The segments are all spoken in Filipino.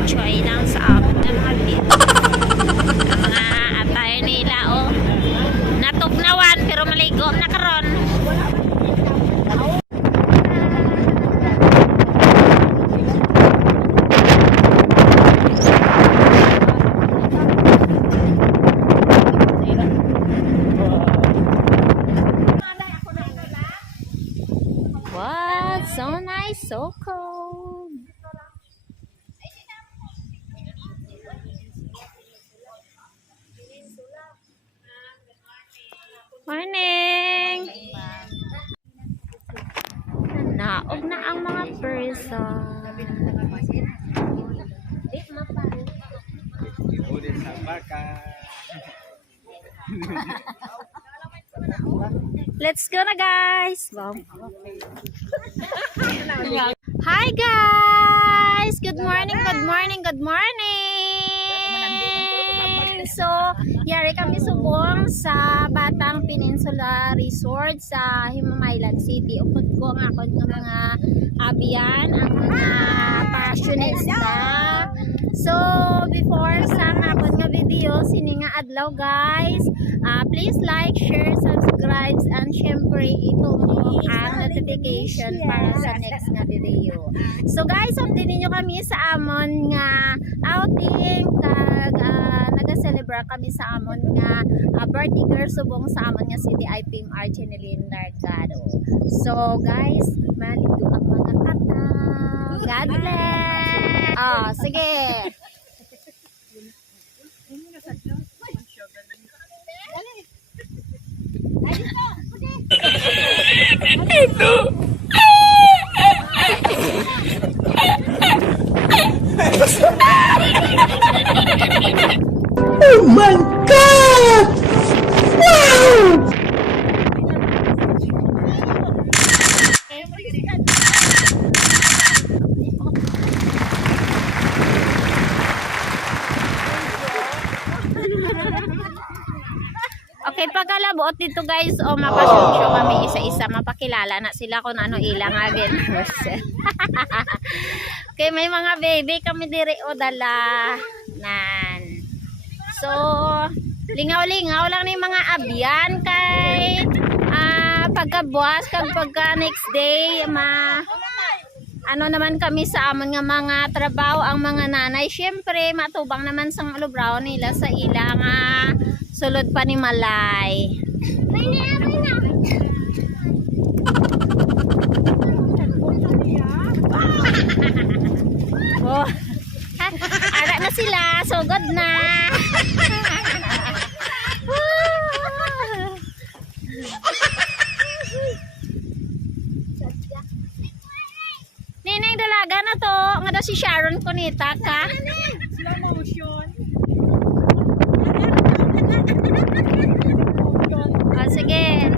nag-enjoy lang sa amin ng mga beach. Ang mga attire nila, oh. Natugnawan, pero maligom na karon. Wow, so nice, so cold. Morning! Naog na ang mga person. Let's go na, guys! Wow. Hi, guys! Good morning, good morning, good morning! So, yari kami subong sa Batang Peninsula Resort sa Himamaylan City. Upod ko ang akon ng mga abiyan, ang mga passionista. So, before sa akon nga video, sini nga adlaw, guys. Please like, share, subscribe, and syempre itong ang notification para sa next nga video. So, guys, update ninyo kami sa amon nga outing kag nag-celebrate kami sa amon nga birthday girl subong sa amon nga City IPM Archenelin Largado. So guys, maligo ang mga kata. God bless. Oh, sige. Ito. Oh my God! Wow! Okay, pagkalabuot dito, guys, o mapashow kami isa-isa, mapakilala na sila kung ano ilang again. Okay, may mga baby kami diri o dala nan. So, lingaw-lingaw lang ni mga abyan kay pagkabuas kag pagka next day ano naman kami sa amon nga mga trabaho ang mga nanay. Syempre matubang naman sang alubraw nila sa ilang sulod pa ni Malay. Oh. Ara na sila, sugod na. Nineng dalaga na to, nga daw si Sharon Cunita ka. Slow motion. Oh, sige.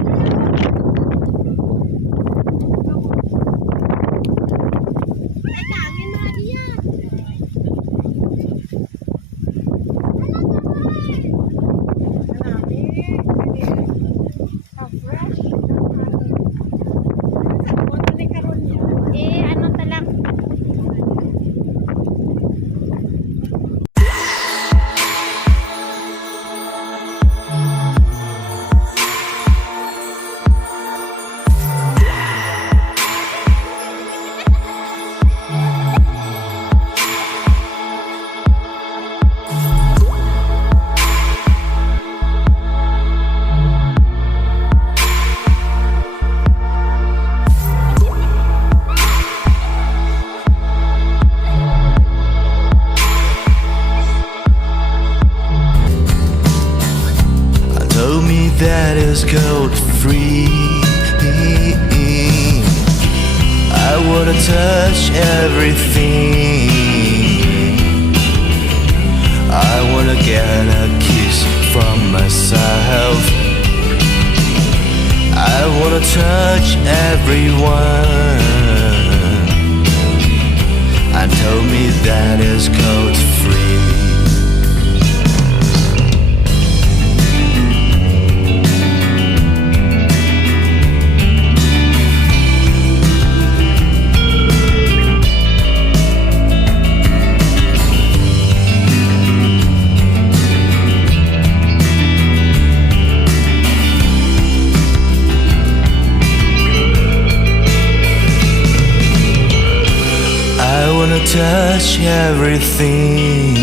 That is gold free. I wanna touch everything. I wanna get a kiss from myself. I wanna touch everyone. And told me that is gold free. touch everything.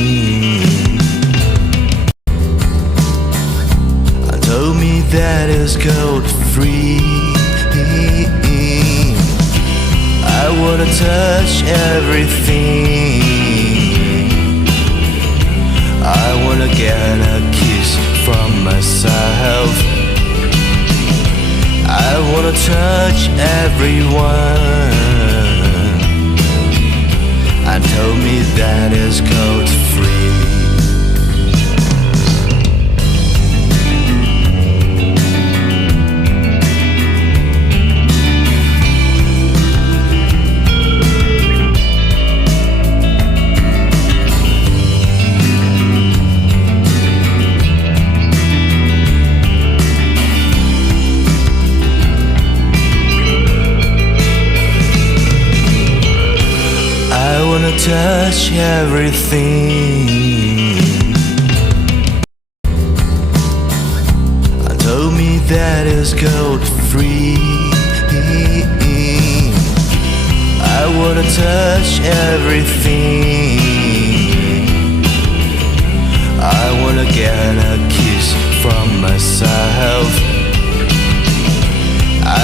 Told me that it's gold free. I wanna touch everything. I wanna get a kiss from myself. I wanna touch everyone. And told me that it's gold free. Touch everything. Told me that it's gold free. I wanna touch everything. I wanna get a kiss from myself.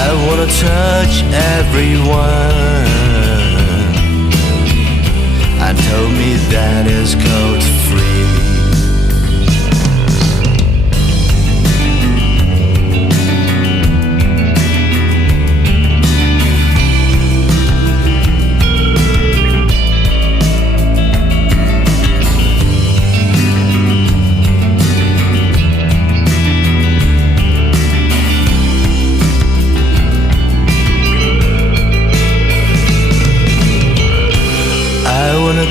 I wanna touch everyone. And told me that it's gold free.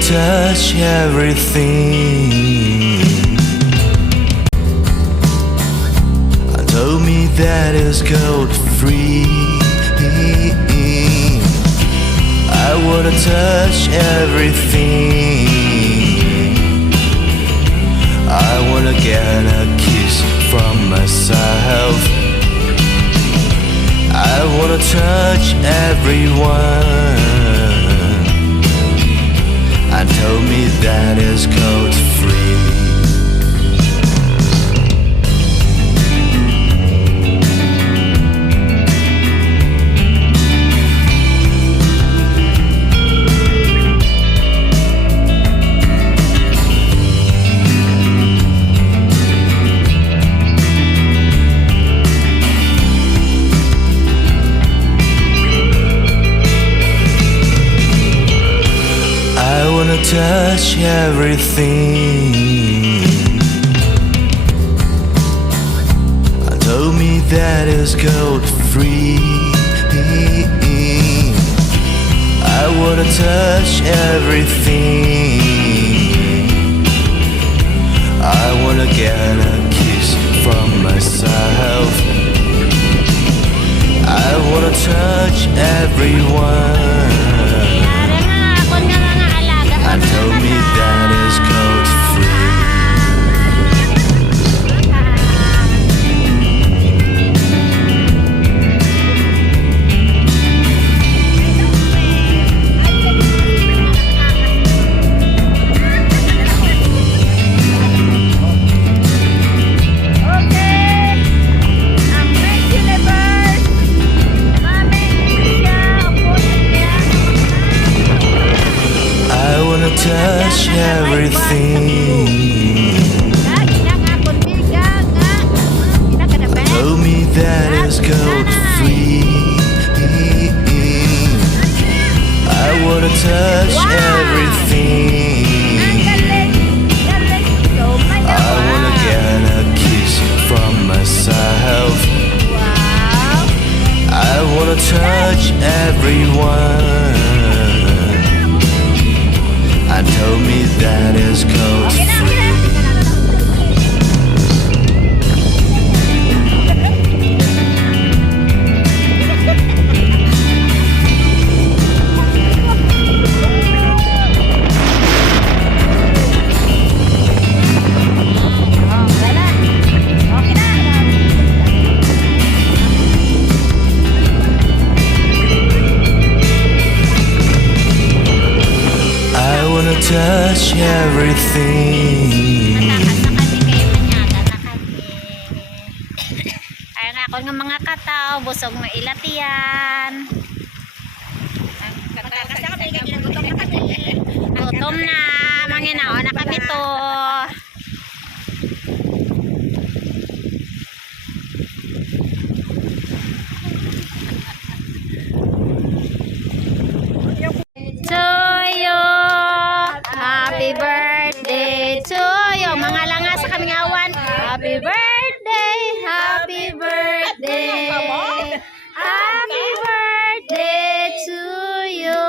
Touch everything. Told me that it's gold free. I wanna touch everything. I wanna get a kiss from myself. I wanna touch everyone. And told me that it's gold free. Touch everything. Told me that it's gold free. I wanna touch everything. I wanna get a kiss from myself. I wanna touch everyone. And told me that it's gold free. Touch everything. Told me that it's gold free. I wanna touch everything. I wanna get a kiss from myself. I wanna touch everyone. And told me that it's gold free. I wanna touch everything. Ayan ako ng mga kataw, busog na ilatian. Gutom na, manginao na kami to. To you, happy birthday to you. Mga langa sa kaming awan. Happy birthday, happy birthday. Happy birthday to you.